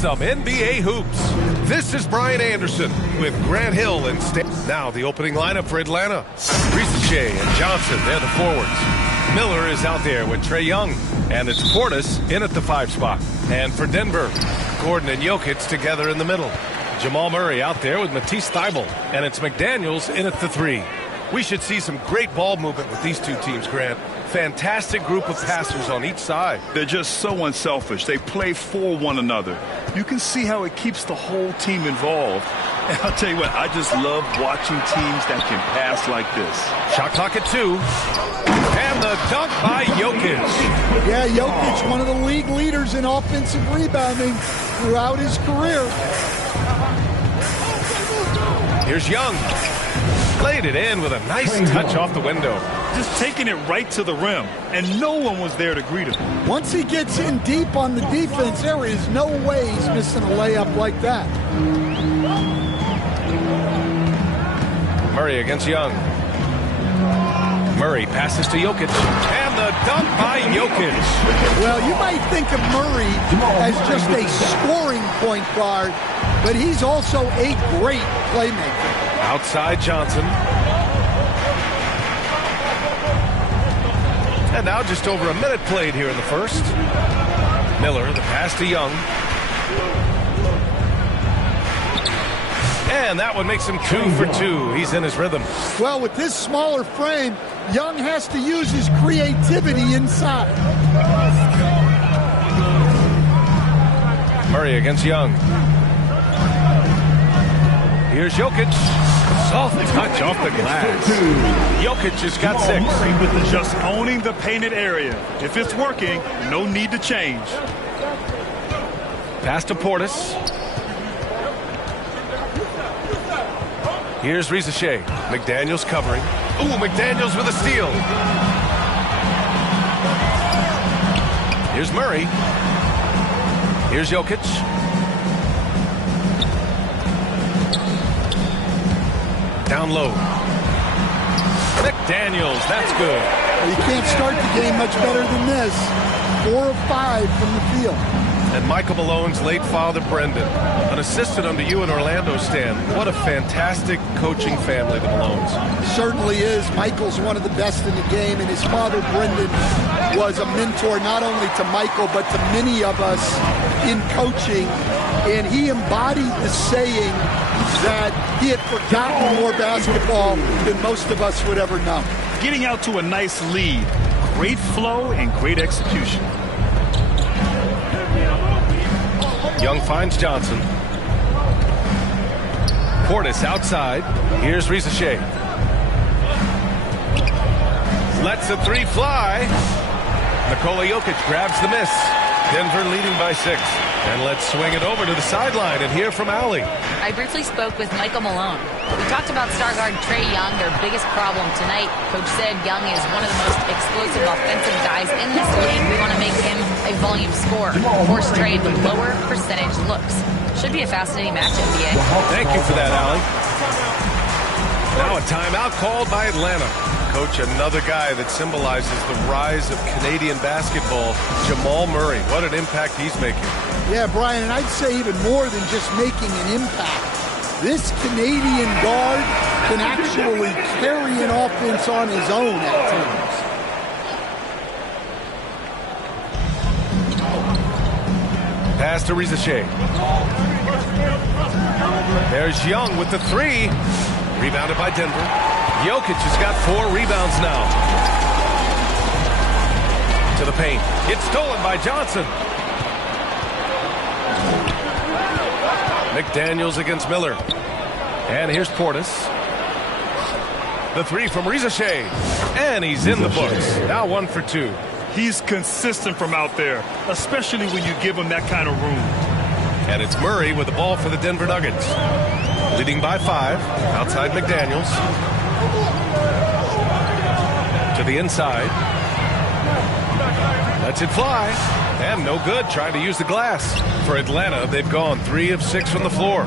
some NBA hoops. This is Brian Anderson with Grant Hill and Now the opening lineup for Atlanta. Ricochet and Johnson, they're the forwards. Miller is out there with Trae Young. And it's Portis in at the 5 spot. And for Denver, Gordon and Jokic together in the middle. Jamal Murray out there with Matisse Thybulle. And it's McDaniels in at the 3. We should see some great ball movement with these two teams, Grant. Fantastic group of passers on each side. They're just so unselfish. They play for one another. You can see how it keeps the whole team involved. And I'll tell you what, I just love watching teams that can pass like this. Shot clock at 2. And the dunk by Jokic. Yeah, Jokic, one of the league leaders in offensive rebounding throughout his career. Here's Young. Laid it in with a nice touch off the window. Just taking it right to the rim, and no one was there to greet him. Once he gets in deep on the defense, there is no way he's missing a layup like that. Murray against Young. Murray passes to Jokic. And the dunk by Jokic. Well, you might think of Murray as just a scoring point guard, but he's also a great playmaker. Outside Johnson. And now just over a minute played here in the first. Miller, the pass to Young. And that one makes him 2 for 2. He's in his rhythm. Well, with this smaller frame, Young has to use his creativity inside. Murray against Young. Here's Jokic. Soft touch off the glass. Jokic has got 6. Just owning the painted area. If it's working, no need to change. Pass to Portis. Here's Ricochet. McDaniels covering. Ooh, McDaniels with a steal. Here's Murray. Here's Jokic. Down low. McDaniels, that's good. You can't start the game much better than this. 4 of 5 from the field. And Michael Malone's late father, Brendan, an assistant under you in Orlando, Stan. What a fantastic coaching family, the Malones. Certainly is. Michael's one of the best in the game, and his father, Brendan, was a mentor not only to Michael, but to many of us in coaching. And he embodied the saying that he had forgotten more basketball than most of us would ever know. Getting out to a nice lead. Great flow and great execution. Young finds Johnson. Portis outside. Here's Ricochet. Lets the 3 fly. Nikola Jokic grabs the miss. Denver leading by 6. And let's swing it over to the sideline and hear from Allie. I briefly spoke with Michael Malone. We talked about star guard Trae Young, their biggest problem tonight. Coach said Young is one of the most explosive offensive guys in this league. We want to make him a volume scorer. Force Trae with lower percentage looks. Should be a fascinating match, NBA. Thank you for that, Allie. Now a timeout called by Atlanta. Coach, another guy that symbolizes the rise of Canadian basketball, Jamal Murray. What an impact he's making. Yeah, Brian, and I'd say even more than just making an impact. This Canadian guard can actually carry an offense on his own at times. Pass to Ricochet. There's Young with the 3. Rebounded by Denver. Jokic has got 4 rebounds now. To the paint. It's stolen by Johnson. McDaniels against Miller. And here's Portis. The 3 from Ricochet. And he's in the books. Now 1 for 2. He's consistent from out there, especially when you give him that kind of room. And it's Murray with the ball for the Denver Nuggets. Leading by 5. Outside McDaniels. To the inside. Lets it fly. And no good, trying to use the glass. For Atlanta, they've gone 3 of 6 from the floor.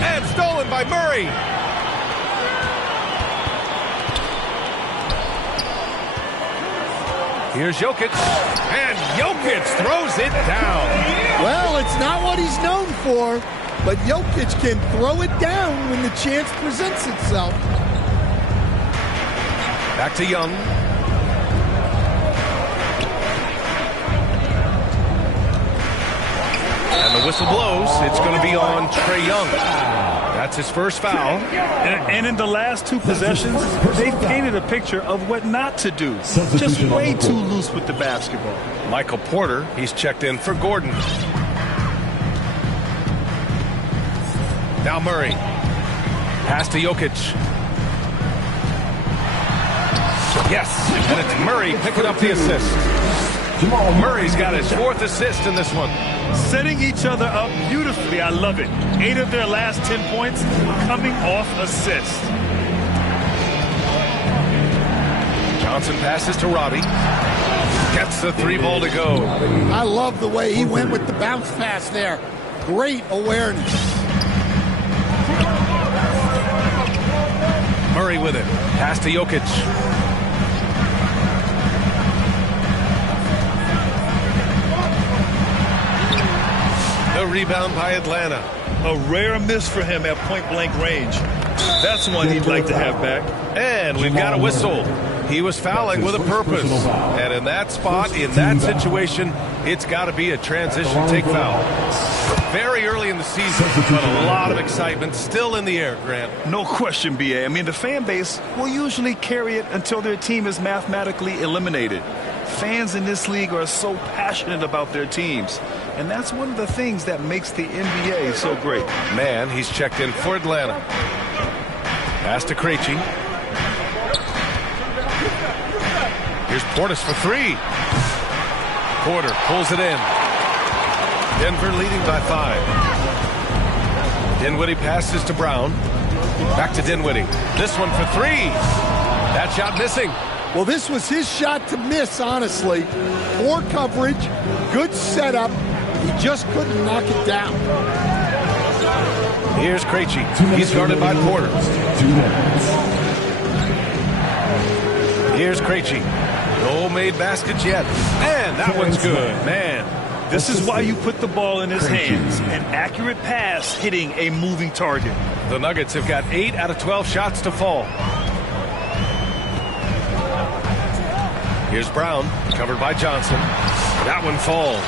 And stolen by Murray. Here's Jokic, and Jokic throws it down. Well, it's not what he's known for, but Jokic can throw it down when the chance presents itself. Back to Young. And the whistle blows. It's going to be on Trae Young. That's his first foul. And in the last two possessions, they painted a picture of what not to do. Just way too loose with the basketball. Michael Porter, he's checked in for Gordon. Now Murray. Pass to Jokic. Yes, and it's Murray picking up the assist. Murray's got his fourth assist in this one. Setting each other up beautifully. I love it. 8 of their last 10 points coming off assists. Johnson passes to Robbie. Gets the 3-ball to go. I love the way he went with the bounce pass there. Great awareness. Murray with it. Pass to Jokic. The rebound by Atlanta. A rare miss for him at point-blank range. That's one he'd like to have back. And we've got a whistle. He was fouling with a purpose. And in that spot, in that situation, it's got to be a transition take foul. Very early in the season, but a lot of excitement still in the air, Grant. No question, B.A. I mean, the fan base will usually carry it until their team is mathematically eliminated. Fans in this league are so passionate about their teams. And that's one of the things that makes the NBA so great. Man, he's checked in for Atlanta. Pass to Krejci. Here's Portis for 3. Porter pulls it in. Denver leading by 5. Dinwiddie passes to Brown. Back to Dinwiddie. This one for 3. That shot missing. Well, this was his shot to miss, honestly. Poor coverage, good setup. He just couldn't knock it down. Here's Krejci. He's guarded by Porter. Here's Krejci. No made baskets yet. And that one's good. Man. This is why you put the ball in his hands. An accurate pass hitting a moving target. The Nuggets have got 8 out of 12 shots to fall. Here's Brown, covered by Johnson. That one falls.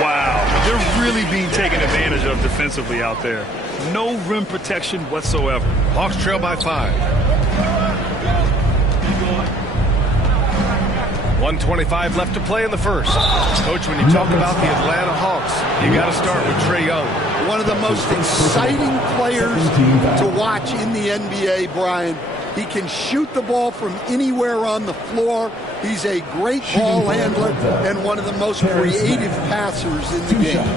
Wow, they're really being taken advantage of defensively out there. No rim protection whatsoever. Hawks trail by 5. 1:25 left to play in the first. Coach, when you talk about the Atlanta Hawks, you got to start with Trae Young. One of the most exciting players to watch in the NBA, Brian. He can shoot the ball from anywhere on the floor. He's a great ball handler and one of the most creative passers in the game.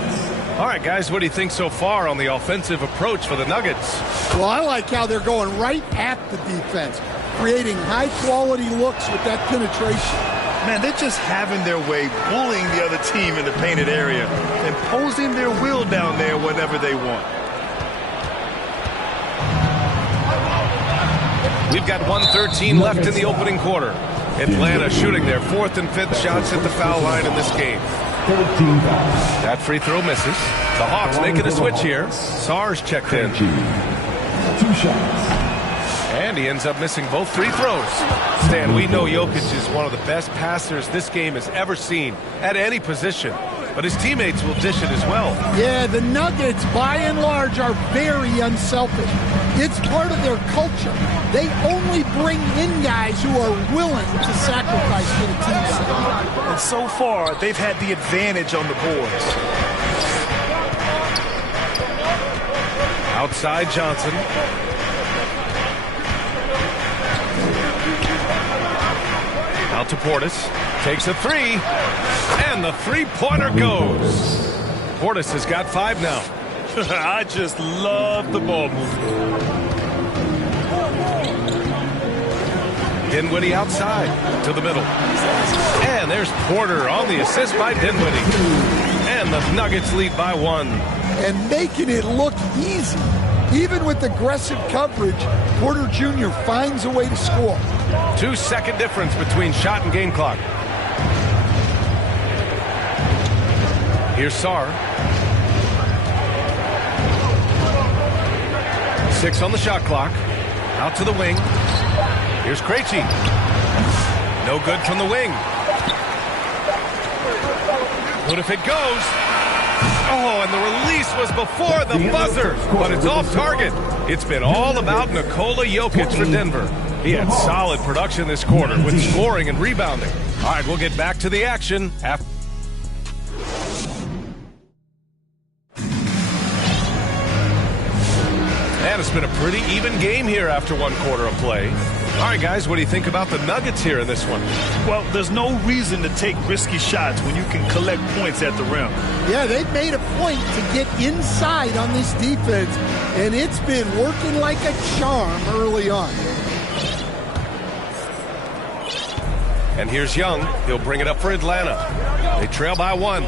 All right, guys, what do you think so far on the offensive approach for the Nuggets? Well, I like how they're going right at the defense, creating high-quality looks with that penetration. Man, they're just having their way, bullying the other team in the painted area, imposing their will down there whenever they want. We've got 1:13 left in the opening quarter. Atlanta shooting their 4th and 5th shots at the foul line in this game. That free throw misses. The Hawks making a switch here. Sarge checked in. 2 shots. And he ends up missing both free throws. Stan, we know Jokic is one of the best passers this game has ever seen at any position. But his teammates will dish it as well. Yeah, the Nuggets, by and large, are very unselfish. It's part of their culture. They only bring in guys who are willing to sacrifice for the team's sake. And so far, they've had the advantage on the boards. Outside Johnson. Out to Portis. Takes a 3. And the three-pointer goes. Portis has got 5 now. I just love the ball movement. Dinwiddie outside to the middle. And there's Porter on the assist by Dinwiddie. And the Nuggets lead by 1. And making it look easy. Even with aggressive coverage, Porter Jr. finds a way to score. 2-second difference between shot and game clock. Here's Sarr. 6 on the shot clock. Out to the wing. Here's Krejci. No good from the wing. What if it goes? Oh, and the release was before the buzzer, but it's off target. It's been all about Nikola Jokic for Denver. He had solid production this quarter with scoring and rebounding. All right, we'll get back to the action after. And it's been a pretty even game here after one quarter of play. All right, guys, what do you think about the Nuggets here in this one? Well, there's no reason to take risky shots when you can collect points at the rim. Yeah, they've made a point to get inside on this defense, and it's been working like a charm early on. And here's Young. He'll bring it up for Atlanta. They trail by 1.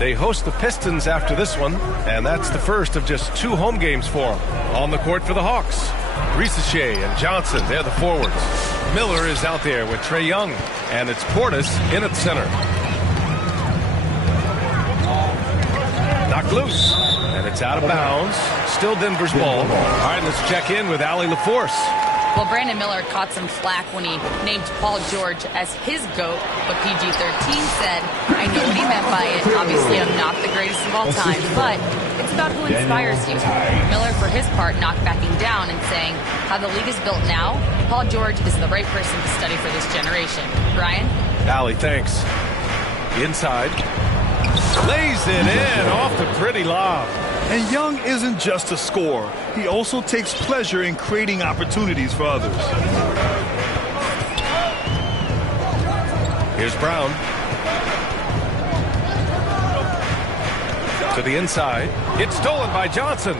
They host the Pistons after this one, and that's the first of just 2 home games for them. On the court for the Hawks, Ricochet and Johnson, they're the forwards. Miller is out there with Trae Young, and it's Portis in at center. Knocked loose, and it's out of bounds. Still Denver's ball. All right, let's check in with Allie LaForce. Well, Brandon Miller caught some flack when he named Paul George as his GOAT, but PG-13 said, I know what he meant by it. Obviously, I'm not the greatest of all time, but it's about who inspires you. Miller, for his part, not backing down and saying, how the league is built now, Paul George is the right person to study for this generation. Brian? Allie, thanks. Inside. Lays it in off the pretty lob. And Young isn't just a scorer. He also takes pleasure in creating opportunities for others. Here's Brown. To the inside. It's stolen by Johnson.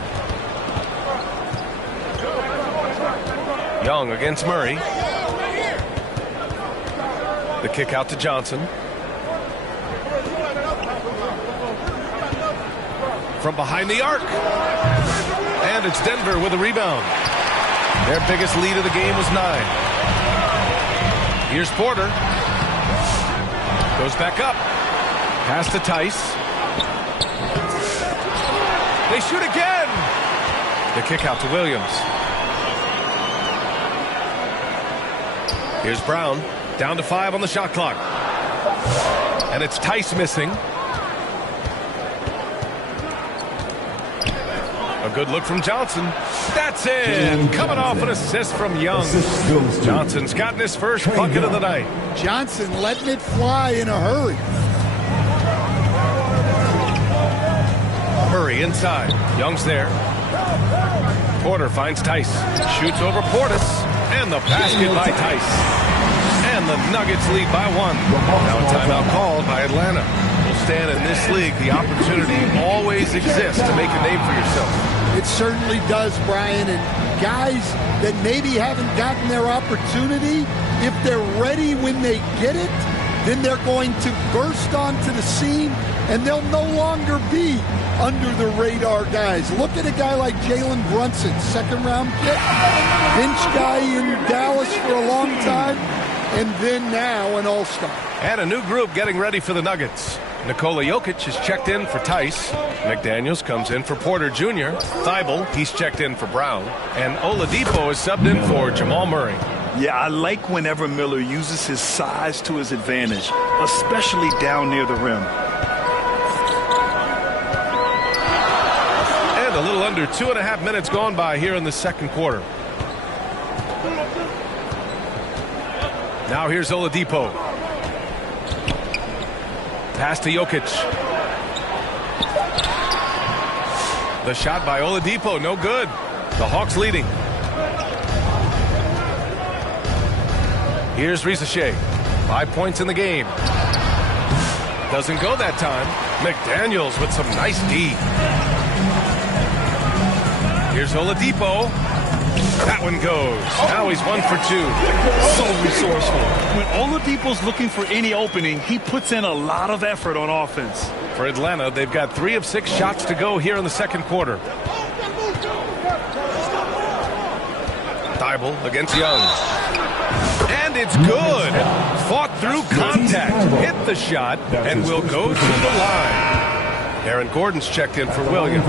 Young against Murray. The kick out to Johnson. From behind the arc. And it's Denver with a rebound. Their biggest lead of the game was 9. Here's Porter. Goes back up. Pass to Tice. They shoot again. The kick out to Williams. Here's Brown. Down to 5 on the shot clock. And it's Tice missing. A good look from Johnson. That's in. Coming off an assist from Young. Johnson's gotten his first bucket of the night. Johnson letting it fly in a hurry. Murray inside. Young's there. Porter finds Tice. Shoots over Portis. And the basket by Tice. And the Nuggets lead by 1. Now a timeout called by Atlanta. Will stand in this league. The opportunity always exists to make a name for yourself. It certainly does, Brian. And guys that maybe haven't gotten their opportunity, if they're ready when they get it, then they're going to burst onto the scene, and they'll no longer be under the radar guys. Look at a guy like Jalen Brunson, second-round pick, bench guy in Dallas for a long time, and then now an all-star. And a new group getting ready for the Nuggets. Nikola Jokic is checked in for Tice. McDaniels comes in for Porter Jr. Thibault, he's checked in for Brown. And Oladipo is subbed in for Jamal Murray. Yeah, I like whenever Miller uses his size to his advantage, especially down near the rim. And a little under 2.5 minutes gone by here in the second quarter. Now here's Oladipo. Pass to Jokic. The shot by Oladipo, no good. The Hawks leading. Here's Ricochet. 5 points in the game. Doesn't go that time. McDaniels with some nice D. Here's Oladipo. That one goes. Now he's 1 for 2. So resourceful. When Oladipo's looking for any opening, he puts in a lot of effort on offense. For Atlanta, they've got 3 of 6 shots to go here in the second quarter. Thibault against Young. And it's good. Fought through contact. Hit the shot and will go to the line. Aaron Gordon's checked in for Williams.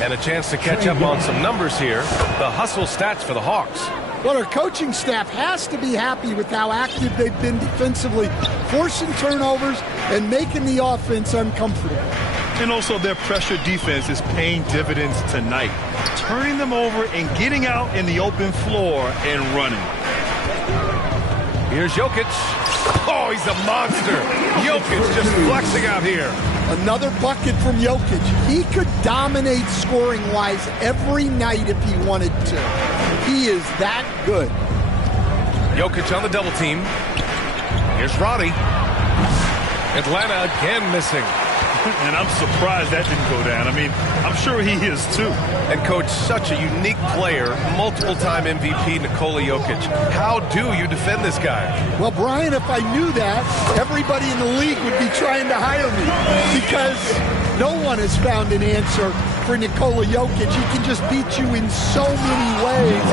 And a chance to catch up on some numbers here. The hustle stats for the Hawks. Well, our coaching staff has to be happy with how active they've been defensively, forcing turnovers and making the offense uncomfortable. And also their pressure defense is paying dividends tonight, turning them over and getting out in the open floor and running. Here's Jokic. Oh, he's a monster. Jokic just flexing out here. Another bucket from Jokic. He could dominate scoring-wise every night if he wanted to. He is that good. Jokic on the double team. Here's Roddy. Atlanta again missing. And I'm surprised that didn't go down. I mean, I'm sure he is too. And coach, such a unique player, multiple-time MVP Nikola Jokic. How do you defend this guy? Well, Brian, if I knew that, everybody in the league would be trying to hire me because no one has found an answer for Nikola Jokic. He can just beat you in so many ways.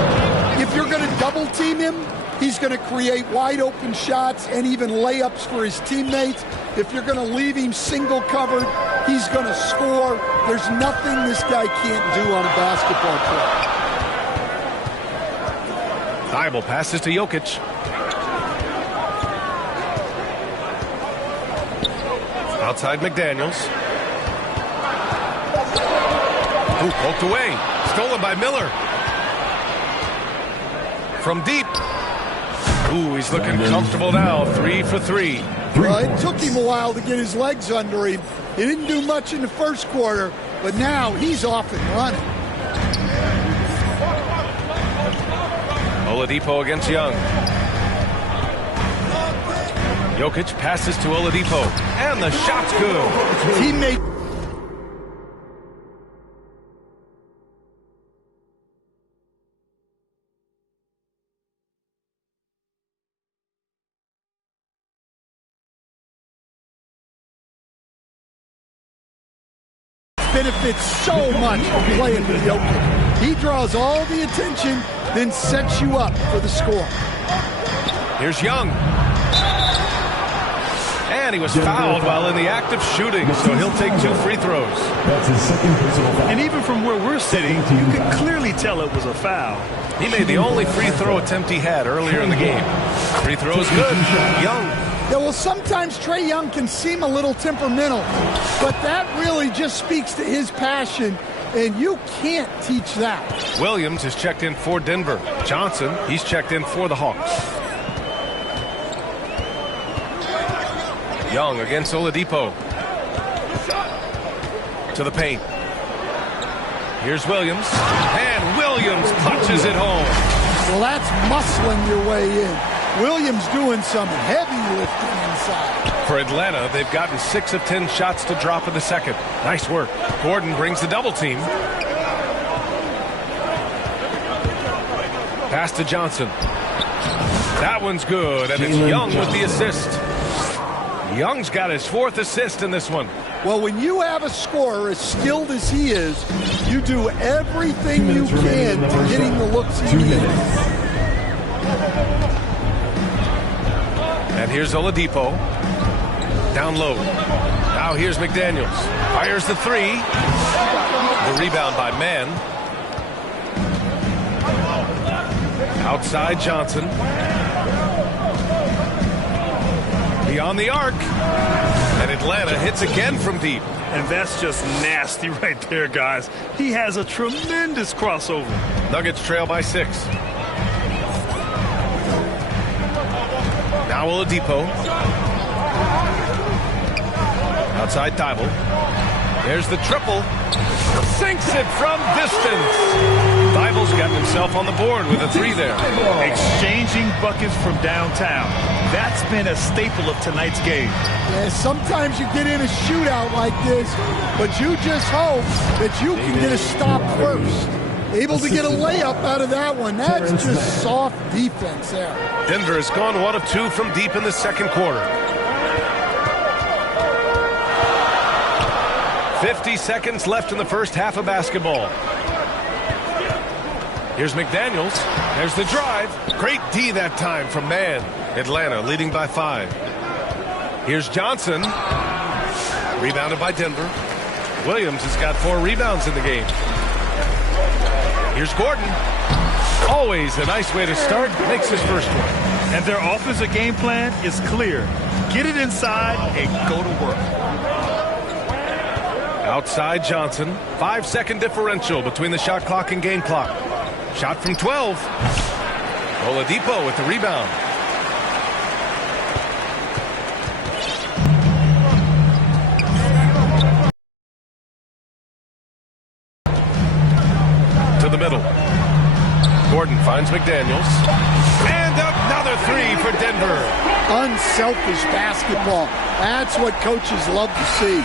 If you're going to double team him, he's going to create wide open shots and even layups for his teammates. If you're going to leave him single covered, he's going to score. There's nothing this guy can't do on a basketball court. Thibault passes to Jokic. Outside McDaniels. Ooh, poked away. Stolen by Miller. From deep. Ooh, he's looking comfortable now. 3 for 3. Well, it took him a while to get his legs under him. He didn't do much in the first quarter, but now he's off and running. Oladipo against Young. Jokic passes to Oladipo. And the shot's good. Teammate. Benefits so much from playing with Jokic. He draws all the attention, then sets you up for the score. Here's Young. And he was fouled while in the act of shooting, so he'll take 2 free throws. That's his second personal foul. And even from where we're sitting, you could clearly tell it was a foul. He made the only free throw attempt he had earlier in the game. Free throw is good. Young. Yeah, well, sometimes Trae Young can seem a little temperamental, but that really just speaks to his passion, and you can't teach that. Williams is checked in for Denver. Johnson, he's checked in for the Hawks. Young against Oladipo. To the paint. Here's Williams. And Williams punches it home. Well, that's muscling your way in. Williams doing some heavy lifting inside. For Atlanta, they've gotten 6 of 10 shots to drop in the second. Nice work. Gordon brings the double team. Pass to Johnson. That one's good, and it's Young with the assist. Young's got his 4th assist in this one. Well, when you have a scorer as skilled as he is, you do everything you can to get him the looks he needs. And here's Oladipo. Down low. Now here's McDaniels. Fires the 3. The rebound by Mann. Outside Johnson. Beyond the arc. And Atlanta hits again from deep. And that's just nasty right there, guys. He has a tremendous crossover. Nuggets trail by 6. Now Oladipo. Outside Thibault. There's the triple. Sinks it from distance. Thibault's gotten himself on the board with a 3 there. Exchanging buckets from downtown. That's been a staple of tonight's game. Yeah, sometimes you get in a shootout like this, but you just hope that you can get a stop first. Able to get a layup out of that one. That's just soft defense there. Denver has gone 1 of 2 from deep in the second quarter. 50 seconds left in the first half of basketball. Here's McDaniels. There's the drive. Great D that time from Mann. Atlanta leading by 5. Here's Johnson. Rebounded by Denver. Williams has got 4 rebounds in the game. Here's Gordon. Always a nice way to start. Makes his first one. And their offensive game plan is clear. Get it inside and go to work. Outside Johnson. 5-second differential between the shot clock and game clock. Shot from 12. Oladipo with the rebound. To the middle. Gordon finds McDaniels. And another 3 for Denver. Unselfish basketball. That's what coaches love to see.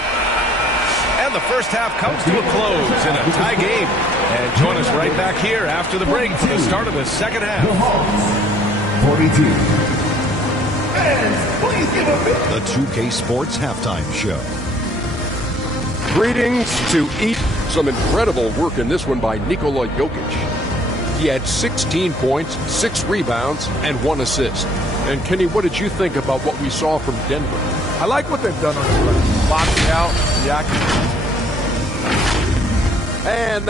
And the first half comes to a close in a tie game. And join us right back here after the break for the start of the second half. 42. The 2K Sports Halftime Show. Greetings to each. Some incredible work in this one by Nikola Jokic. He had 16 points, 6 rebounds, and 1 assist. And Kenny, what did you think about what we saw from Denver? I like what they've done on this one. Locking out, reacting. And